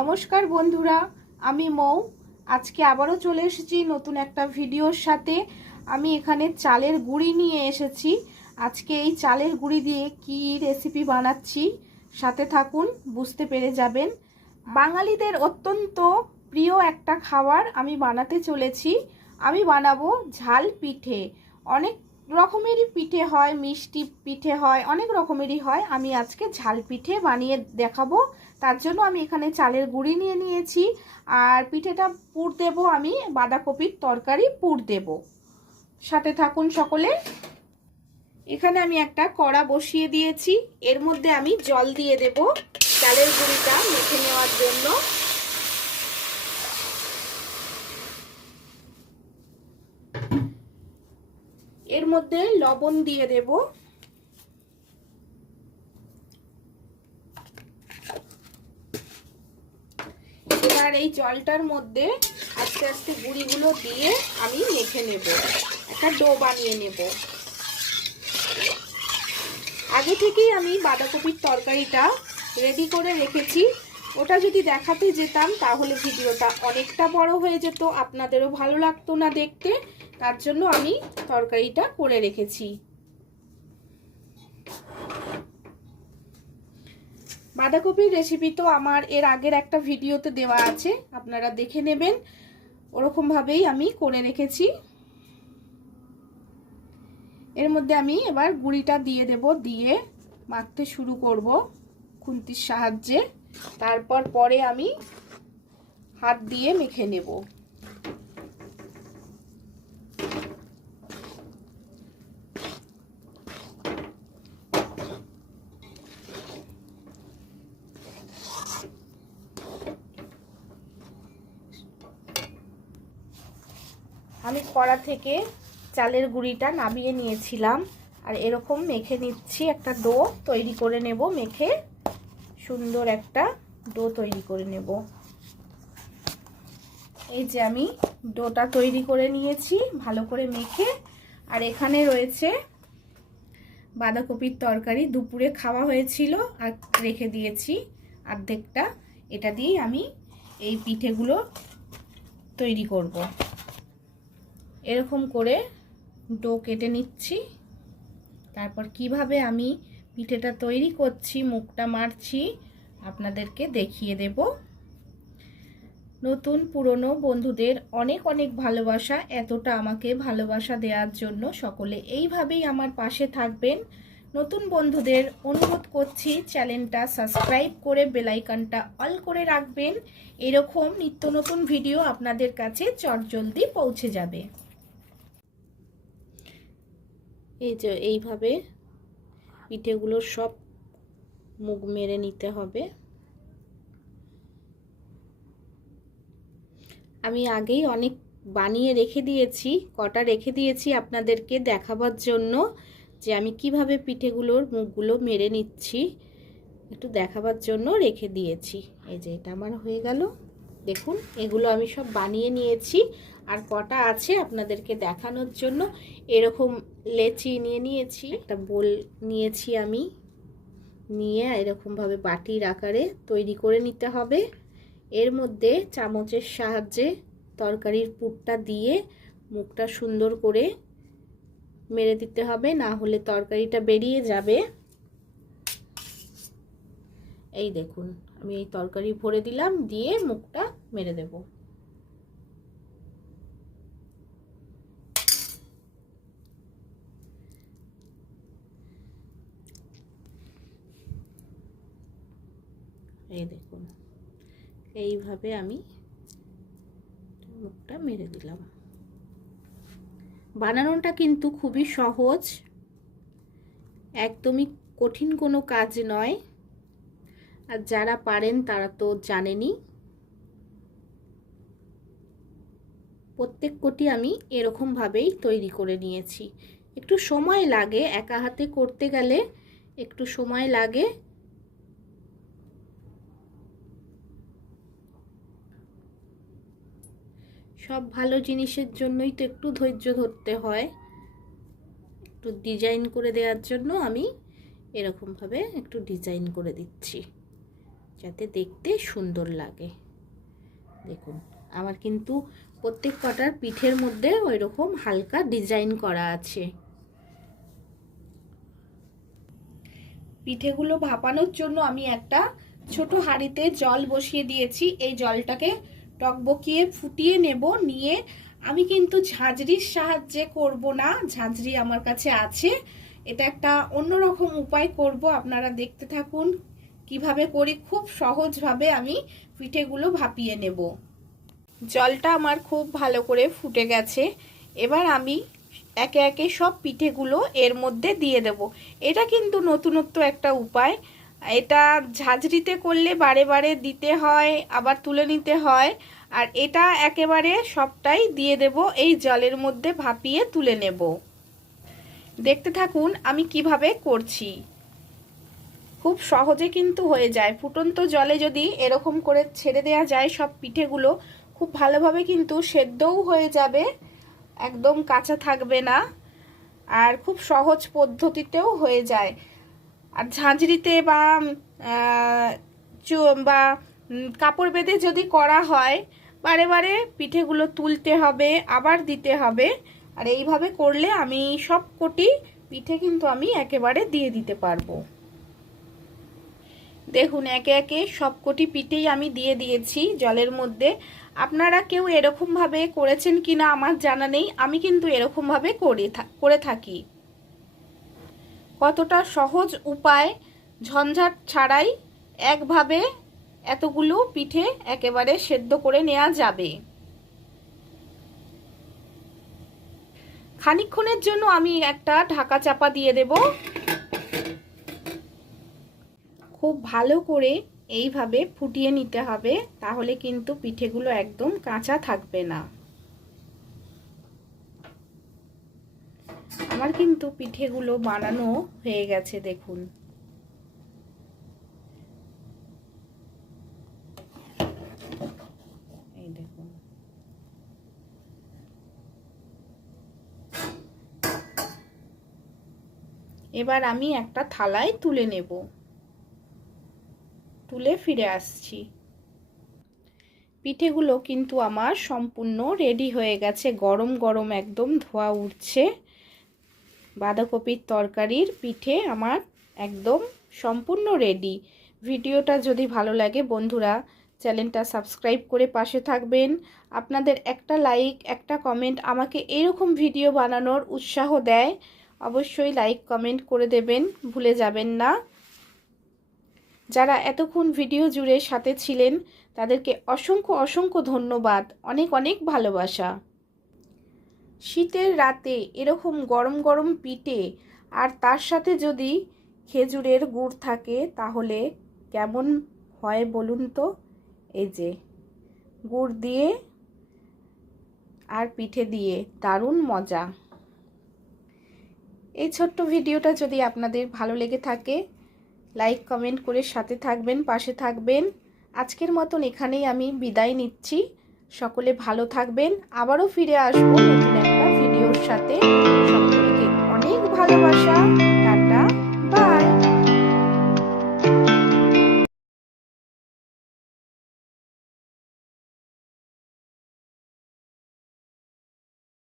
নমস্কার বন্ধুরা, আমি মৌ। আজকে আবারও চলে এসেছি নতুন একটা ভিডিওর সাথে। আমি এখানে চালের গুঁড়ি নিয়ে এসেছি। আজকে এই চালের গুঁড়ি দিয়ে কি রেসিপি বানাচ্ছি সাথে থাকুন, বুঝতে পেরে যাবেন। বাঙালিদের অত্যন্ত প্রিয় একটা খাবার আমি বানাতে চলেছি। আমি বানাবো ঝাল পিঠে। অনেক রকমেরই পিঠে হয়, মিষ্টি পিঠে হয়, অনেক রকমেরই হয়। আমি আজকে ঝাল পিঠে বানিয়ে দেখাবো। তার জন্য আমি এখানে চালের গুঁড়ি নিয়ে নিয়েছি। আর পিঠেটা পুর দেব, আমি বাঁধাকপির তরকারি পুর দেব। সাথে থাকুন সকলে। এখানে আমি একটা কড়া বসিয়ে দিয়েছি। এর মধ্যে আমি জল দিয়ে দেব চালের গুঁড়িটা মেখে নেওয়ার জন্য। এর মধ্যে লবণ দিয়ে দেব। এবার এই জলটার মধ্যে আস্তে আস্তে গুঁড়িগুলো দিয়ে আমি মেখে নেব, একটা ডো বানিয়ে নেব। আগে থেকেই আমি বাঁধাকপির তরকারিটা রেডি করে রেখেছি। ওটা যদি দেখাতে যেতাম তাহলে ভিডিওটা অনেকটা বড় হয়ে যেত, আপনাদেরও ভালো লাগতো না দেখতে। তার জন্য আমি তরকারিটা করে রেখেছি। বাঁধাকপির রেসিপি তো আমার এর আগের একটা ভিডিওতে দেওয়া আছে, আপনারা দেখে নেবেন। ওরকম ভাবেই আমি করে রেখেছি। এর মধ্যে আমি এবার গুঁড়িটা দিয়ে দেব, দিয়ে মাখতে শুরু করব খুন্তির সাহায্যে। তারপর পরে আমি হাত দিয়ে মেখে নেব। আমি কড়া থেকে চালের গুঁড়িটা নামিয়ে নিয়েছিলাম, আর এরকম মেখে নিচ্ছি। একটা ডো তৈরি করে নেব, মেখে সুন্দর একটা ডো তৈরি করে নেব। এই যে আমি ডোটা তৈরি করে নিয়েছি ভালো করে মেখে। আর এখানে রয়েছে বাঁধাকপির তরকারি, দুপুরে খাওয়া হয়েছিল আর রেখে দিয়েছি অর্ধেকটা। এটা দিয়েই আমি এই পিঠেগুলো তৈরি করব। এরকম করে ডো কেটে নিচ্ছি। তারপর কিভাবে আমি পিঠেটা তৈরি করছি, মুখটা মারছি, আপনাদেরকে দেখিয়ে দেব। নতুন পুরনো বন্ধুদের অনেক অনেক ভালোবাসা। এতটা আমাকে ভালোবাসা দেওয়ার জন্য সকলে এইভাবেই আমার পাশে থাকবেন। নতুন বন্ধুদের অনুরোধ করছি চ্যানেলটা সাবস্ক্রাইব করে বেল আইকনটা অল করে রাখবেন। এরকম নিত্য নতুন ভিডিও আপনাদের কাছে চটজলদি পৌঁছে যাবে। এই যে এইভাবে পিঠেগুলোর সব মুখ মেরে নিতে হবে। আমি আগেই অনেক বানিয়ে রেখে দিয়েছি, কটা রেখে দিয়েছি আপনাদেরকে দেখাবার জন্য যে আমি কিভাবে পিঠেগুলোর মুখগুলো মেরে নিচ্ছি, একটু দেখাবার জন্য রেখে দিয়েছি। এই যে এটা আমার হয়ে গেল, দেখুন এগুলো আমি সব বানিয়ে নিয়েছি। আর কটা আছে আপনাদেরকে দেখানোর জন্য। এরকম লেচি নিয়ে নিয়েছি, একটা বোল নিয়েছি আমি, নিয়ে এরকমভাবে বাটির আকারে তৈরি করে নিতে হবে। এর মধ্যে চামচের সাহায্যে তরকারির পুরটা দিয়ে মুখটা সুন্দর করে মেরে দিতে হবে, না হলে তরকারিটা বেরিয়ে যাবে। এই দেখুন আমি এই তরকারি ভরে দিলাম, দিয়ে মুখটা মেরে দেব। এই দেখুন এইভাবে আমি মুখটা মেরে দিলাম। বানানোটা কিন্তু খুবই সহজ, একদমই কঠিন কোনো কাজ নয়। আর যারা পারেন তারা তো জানেনই। প্রত্যেক কটি আমি এরকম ভাবেই তৈরি করে নিয়েছি। একটু সময় লাগে, একা হাতে করতে গেলে একটু সময় লাগে। সব ভালো জিনিসের জন্যই তো একটু ধৈর্য ধরতে হয়। একটু ডিজাইন করে দেওয়ার জন্য আমি এরকম ভাবে একটু ডিজাইন করে দিচ্ছি। যাতে দেখতে সুন্দর লাগে। দেখুন আমার কিন্তু প্রত্যেক কটার পিঠের মধ্যে ওই রকম হালকা ডিজাইন করা আছে। পিঠেগুলো ভাপানোর জন্য আমি একটা ছোট হাঁড়িতে জল বসিয়ে দিয়েছি। এই জলটাকে টকবকিয়ে ফুটিয়ে নেব। নিয়ে আমি কিন্তু ঝাঁঝরির সাহায্যে করব না, ঝাঁঝরি আমার কাছে আছে। এটা একটা অন্যরকম উপায় করব, আপনারা দেখতে থাকুন কিভাবে করি। খুব সহজভাবে আমি পিঠেগুলো ভাপিয়ে নেব। জলটা আমার খুব ভালো করে ফুটে গেছে। এবার আমি একে একে সব পিঠেগুলো এর মধ্যে দিয়ে দেব। এটা কিন্তু নতুনত্ব একটা উপায়। এটা ঝাঁঝরিতে করলে বারে বারে দিতে হয়, আবার তুলে নিতে হয়। আর এটা একেবারে সবটাই দিয়ে দেব এই জলের মধ্যে, ভাপিয়ে তুলে নেব। দেখতে থাকুন আমি কিভাবে করছি। খুব সহজে কিন্তু হয়ে যায়। ফুটন্ত জলে যদি এরকম করে ছেড়ে দেওয়া যায় সব পিঠেগুলো খুব ভালোভাবে কিন্তু সেদ্ধও হয়ে যাবে, একদম কাঁচা থাকবে না, আর খুব সহজ পদ্ধতিতেও হয়ে যায়। আর ঝাঁঝরিতে বা কাপড় বেঁধে যদি করা হয় বারে বারে পিঠেগুলো তুলতে হবে, আবার দিতে হবে। আর এইভাবে করলে আমি সব কটি পিঠে কিন্তু আমি একেবারে দিয়ে দিতে পারবো। দেখুন একে একে সবকটি পিঠেই আমি দিয়ে দিয়েছি জলের মধ্যে। আপনারা কেউ এরকমভাবে করেছেন কিনা আমার জানা নেই, আমি কিন্তু এরকমভাবে করে থাকি। কতটা সহজ উপায়, ঝঞ্ঝাট ছাড়াই একভাবে এতগুলো পিঠে একেবারে সেদ্ধ করে নেওয়া যাবে। খানিকক্ষণের জন্য আমি একটা ঢাকা চাপা দিয়ে দেব। খুব ভালো করে এইভাবে ফুটিয়ে নিতে হবে, তাহলে কিন্তু পিঠেগুলো একদম কাঁচা থাকবে না। আমার কিন্তু পিঠেগুলো বানানো হয়ে গেছে দেখুন। এই দেখুন এবার আমি একটা থালায় তুলে নেব, তুলে ফিরে আসছি। পিঠেগুলো কিন্তু আমার সম্পূর্ণ রেডি হয়ে গেছে। গরম গরম একদম ধোয়া উঠছে। বাঁধাকপির তরকারির পিঠে আমার একদম সম্পূর্ণ রেডি। ভিডিওটা যদি ভালো লাগে বন্ধুরা চ্যানেলটা সাবস্ক্রাইব করে পাশে থাকবেন। আপনাদের একটা লাইক, একটা কমেন্ট আমাকে এরকম ভিডিও বানানোর উৎসাহ দেয়। অবশ্যই লাইক কমেন্ট করে দেবেন, ভুলে যাবেন না। যারা এতক্ষণ ভিডিও জুড়ে সাথে ছিলেন তাদেরকে অসংখ্য অসংখ্য ধন্যবাদ, অনেক অনেক ভালোবাসা। শীতের রাতে এরকম গরম গরম পিঠে আর তার সাথে যদি খেজুরের গুড় থাকে তাহলে কেমন হয় বলুন তো। এই যে গুড় দিয়ে আর পিঠে দিয়ে দারুণ মজা। এই ছোট্ট ভিডিওটা যদি আপনাদের ভালো লেগে থাকে লাইক কমেন্ট করে সাথে থাকবেন, পাশে থাকবেন। আজকের মতন এখানেই আমি বিদায় নিচ্ছি। সকলে ভালো থাকবেন। আবারও ফিরে আসবো নতুন একটা ভিডিওর সাথে। সকলকে অনেক ভালোবাসা।